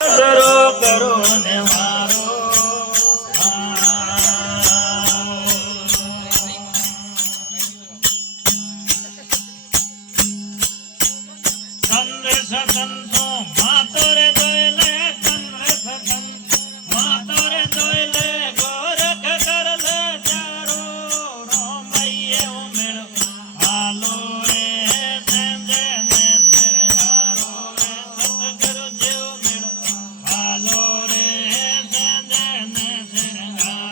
કરો કરો ને મારો ચંદ્ર સતંતો માતરે દોયલે ચંદ્ર સતંત માતરે દોયલે ગોરખ કરલે ચારો રોમૈયે ઉમેળ હાલો રે સંજે ને સરહારો રે સતગુરુ જેવ મેળ હાલો રે સંજે ને સરહારા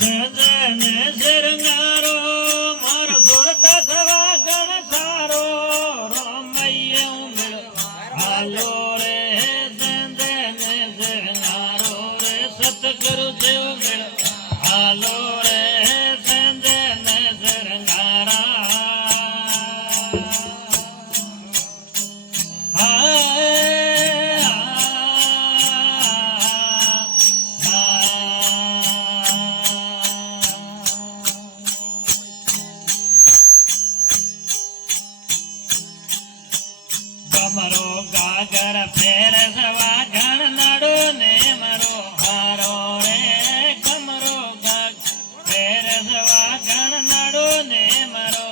સંજને શરંગારો મારો સુરત સવા ગણ સારો રોમૈયે ઉમેળ હાલો રે સંજને શરંગારો રે સતગુરુ જેવ મેળ હાલો રે સંજને શરંગારા મરો ગાગર ફેર સવા ગણ નડો ને મરો હારો રે કમરો ગાગ ફેર સવા ગણ નડો ને મરો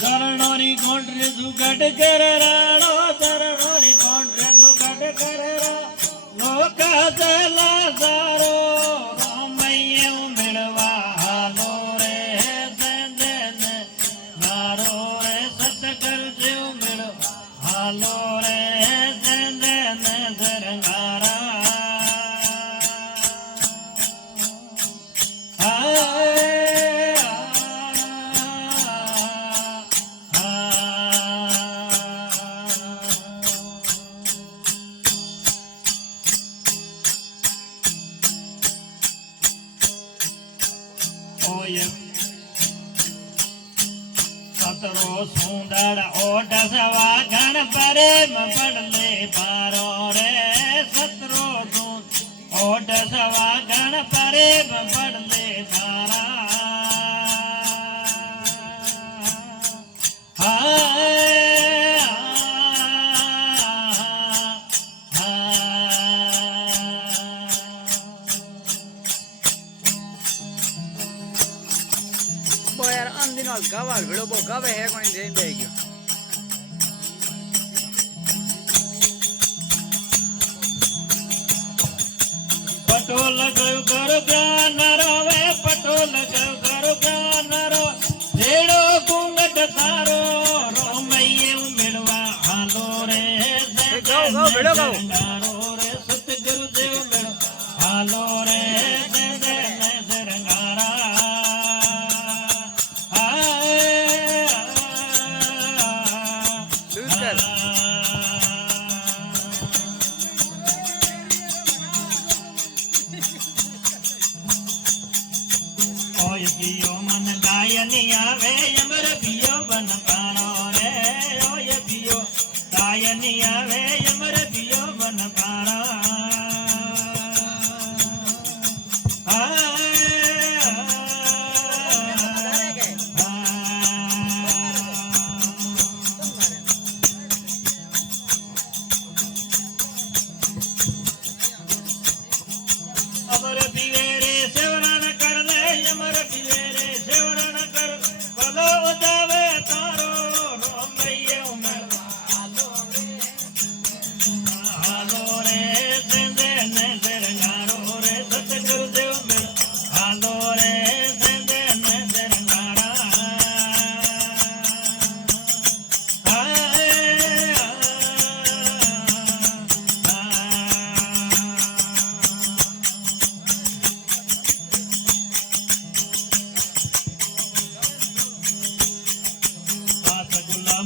ચરણોરી કોંઠરે સુગડ કર રાણો ચરણોરી કોંઠરે સુગડ કર લોકા ચલા સારો રોમૈયે ઉમેળવા હાલો રે સંજને મારો રે સતગુરુ જેવ મેળ હાલો રે સંજને સરંગારા સતરો સુંદર ઓઢ સવા ગણ પરે પડલે પારો રે સતરો ઓઢ સવા ગણ પરે પડલે પારા यार अंदिन गावा भिड़ो बो गावे है कोनी जई बे गयो पटोल गयो करो गानरो वे पटोल गयो करो गानरो जेड़ो घूंघट सारो रोमैये उमेड़वा हालो रे गाओ भिड़ो गाओ रे सतगुरु देव मेड़ हालो रे सरंगारा मन गायनी आवे यमर पियो बन पानो रे ओय पियो गायनी आवे यमर पियो बन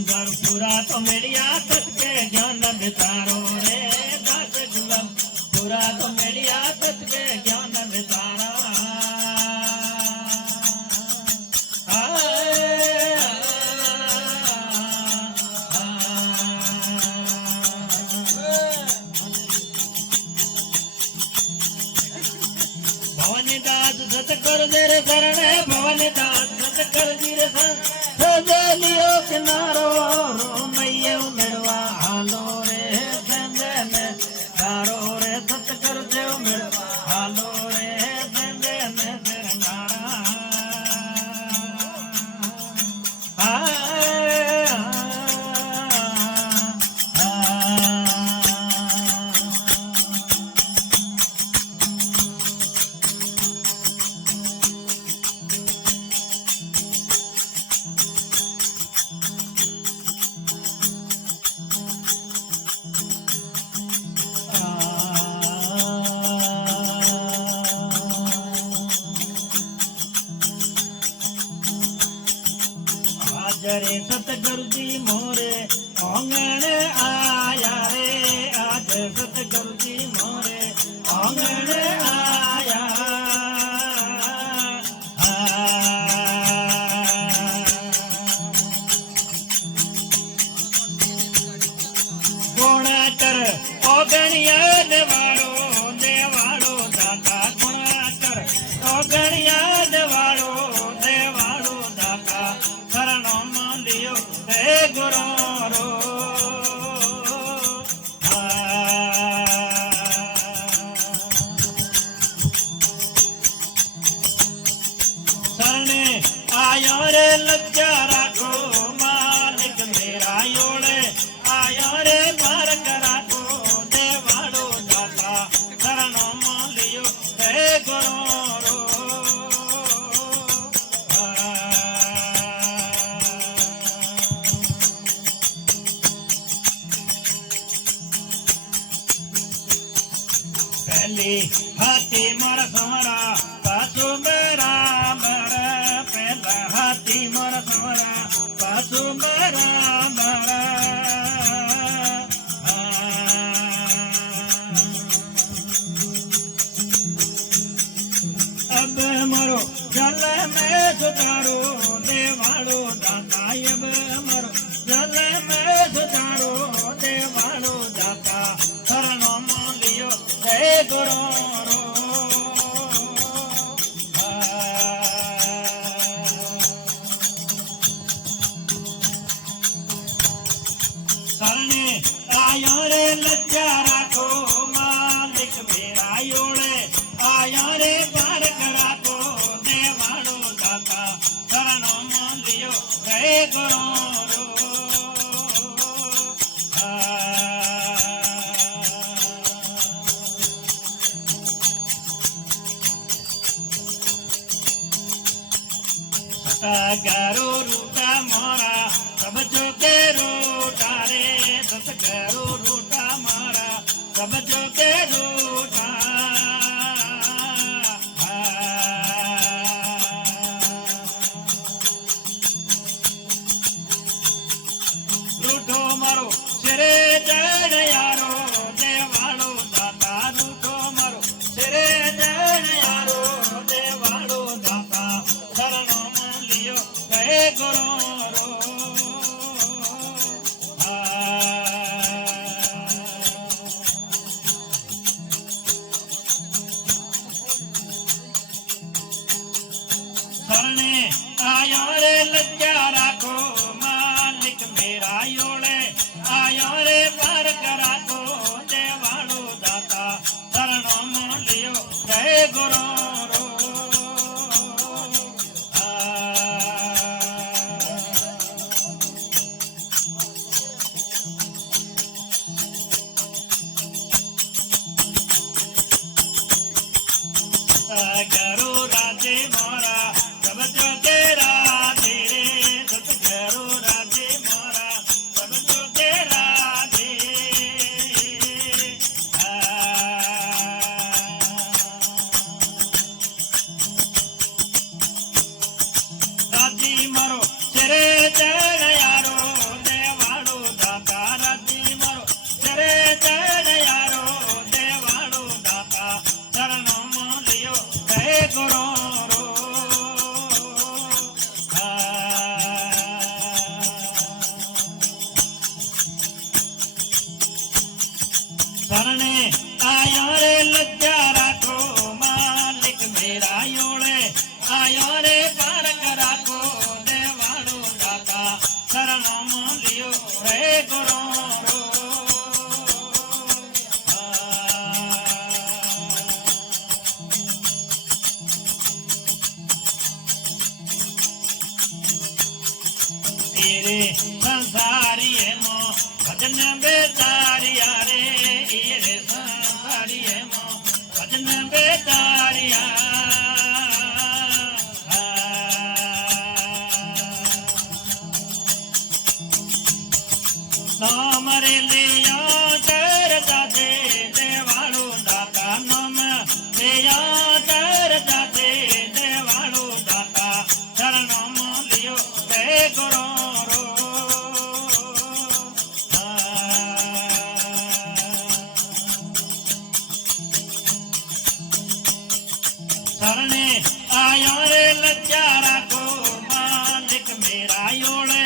ગણપુરા તો મેળિયા તત્કે જ્ઞાન વિતારો રે દાસ ગુલામ પુરા તો મેળિયા તત્કે જ્ઞાન વિતારા ભવાની દાસ સત કર દે રે શરણે ભવાની દાસ સત કર દી રે સજલિયો કિનારો રોમૈયે ઉમેરવા હાલો રે સંજને તારો રે સત કર દે ઉમેરવા હાલો રે સંજને સરંગારા रे सतगुरुजी मोरे आंगण आया रे आज सतगुरुजी मोरे आंगण आया गुणाकर ओगणिया देवाड़ो दाता गुणाकर ओगणिया देवाड़ो दाता शरणो हे गुरु शरणे आयो रे लज्जा राखो मालिक मेरा योड़े आयो रे मार्ग राखो देवाड़ो दाता शरणो मालियो हे गुरु हाथी मोर समरा पासु मेरा मरा पहला हाथी मोर समरा पासु मेरा मरा अब मरो जल में सुधारो देवाड़ो दाता अब मरो जल में सुधारो देवाड़ो दाता शरणो मालियो हे गुरु शरणे आयो रे लज्जा राखो मालिक मेरा योड़े आयो रे बालक राखो देवाड़ो दाता शरणो मालियो हे गुरु सतगुरु रूटा मारा सब जो के रूटा रे सतगुरु रूटा मारा सब जो के रूटा रूठो मारो सिरे जड़ यारो देवाड़ो दाता रूठो मारो सिरे जड़ यारो देवाड़ो दाता शरणो हे गुरु शरणे आयो रे लज्जा राखो मालिक मेरा योड़े शरणम लियो रे गुरु रो तेरे संसारी मो भजन बेदारिया रे तेरे संसारी मो भजन बेदारिया नाम रे लिया कर दादे देवाड़ो दाता नाम लिया कर दादे देवाड़ो दाता शरणम लियो रे गुरु रो शरणे आयो रे लचारा को मालिक मेरा योड़े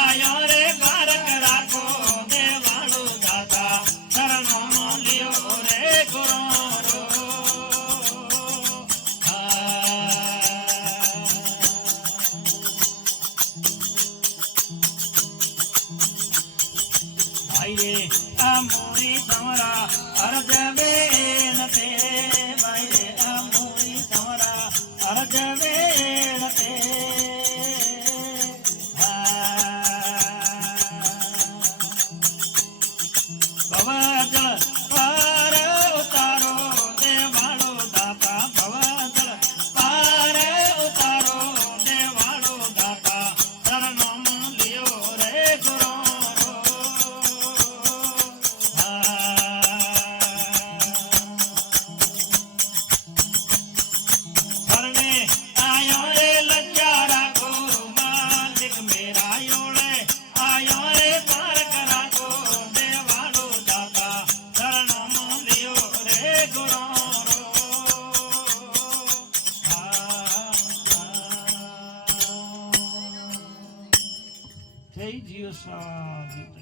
आयो रे बारक राखो देवाड़ो दाता शरणम लियो रे गुरु रो भाई अमोरी समरा अर्ज वेन ते भाई अमोरी समरा अर्ज वेन ते भवजल पार उतारो देवाड़ो दाता भवजल पार उतारो देवाड़ो दाता शरणम लियो रे गुरु शरणे आयो रे लचारा को मालिक मेरा योड़े आयो रे पार करा को देवाड़ो दाता शरणम लियो रे गुरु થઈ ગયો સાજી